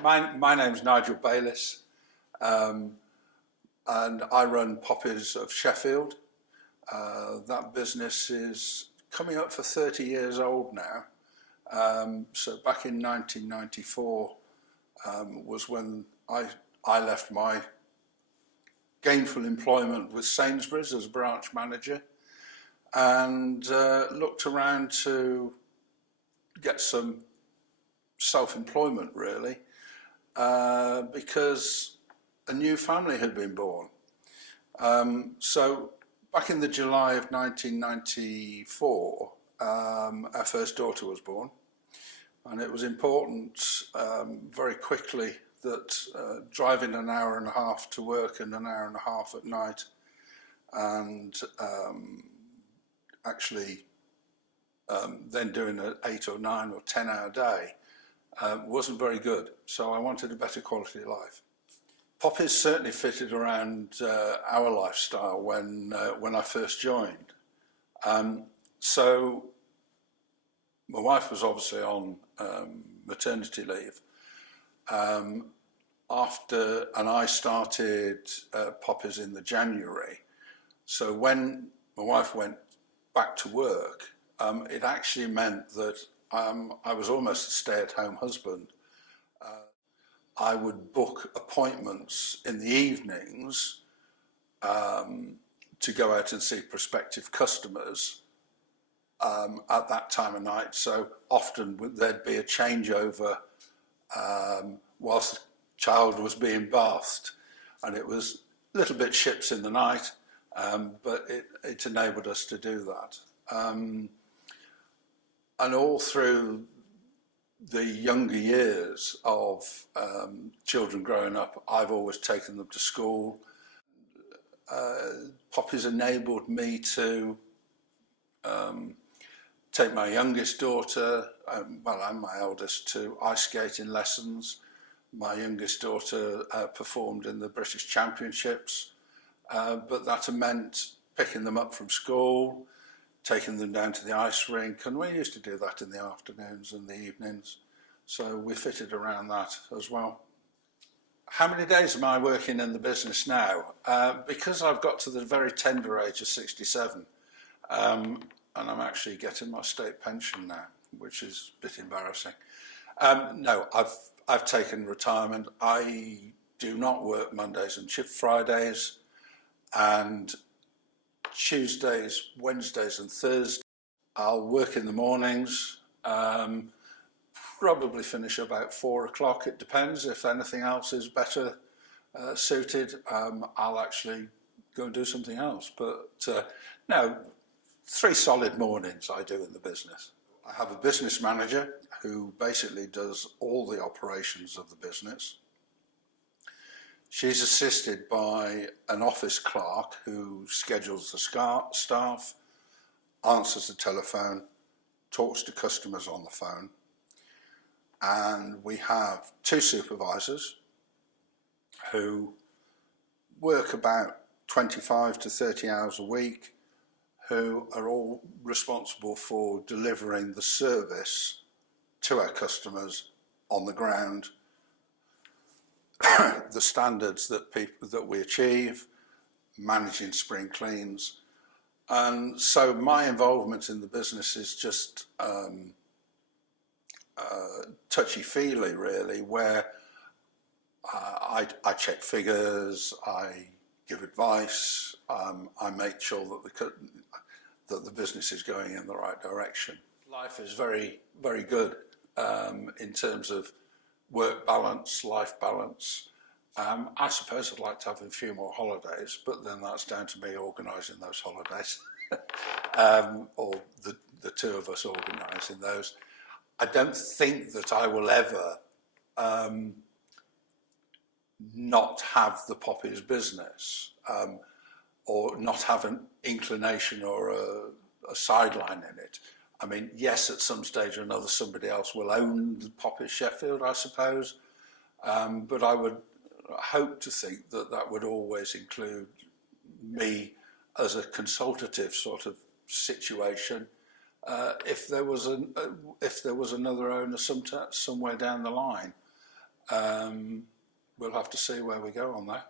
My name's Nigel Bayliss, and I run Poppies of Sheffield. That business is coming up for 30 years old now. So back in 1994 was when I left my gainful employment with Sainsbury's as branch manager and looked around to get some self-employment really, because a new family had been born. So back in the July of 1994, our first daughter was born, and it was important very quickly that driving an hour and a half to work and an hour and a half at night, and actually then doing an 8 or 9 or 10 hour day wasn't very good. So I wanted a better quality of life. Poppies certainly fitted around our lifestyle when I first joined. So my wife was obviously on maternity leave. And I started Poppies in the January. So when my wife went back to work, it actually meant that I was almost a stay-at-home husband. I would book appointments in the evenings to go out and see prospective customers at that time of night. So often there'd be a changeover whilst the child was being bathed, and it was a little bit ships in the night, but it enabled us to do that. And all through the younger years of children growing up, I've always taken them to school. Poppies enabled me to take my youngest daughter, and my eldest, to ice skating lessons. My youngest daughter performed in the British Championships, but that meant picking them up from school, taking them down to the ice rink, and we used to do that in the afternoons and the evenings. So we fitted around that as well. How many days am I working in the business now? Because I've got to the very tender age of 67, and I'm actually getting my state pension now, which is a bit embarrassing. No, I've taken retirement. I do not work Mondays and Fridays, and Tuesdays, Wednesdays and Thursdays. I'll work in the mornings, probably finish about 4 o'clock. It depends. If anything else is better suited, I'll actually go and do something else. But no, 3 solid mornings I do in the business. I have a business manager who basically does all the operations of the business. She's assisted by an office clerk who schedules the staff, answers the telephone, talks to customers on the phone. And we have 2 supervisors who work about 25 to 30 hours a week, who are all responsible for delivering the service to our customers on the ground, the standards that we achieve, managing spring cleans. And so my involvement in the business is just touchy-feely really, where I check figures, I give advice, I make sure that the business is going in the right direction. Life is very, very good in terms of work balance, life balance. I suppose I'd like to have a few more holidays, but then that's down to me organising those holidays, or the 2 of us organising those. I don't think that I will ever not have the Poppies business, or not have an inclination or a sideline in it. I mean, yes, at some stage or another somebody else will own the Poppies Sheffield, I suppose, but I would hope to think that that would always include me as a consultative sort of situation. If there was another owner somewhere down the line, We'll have to see where we go on that.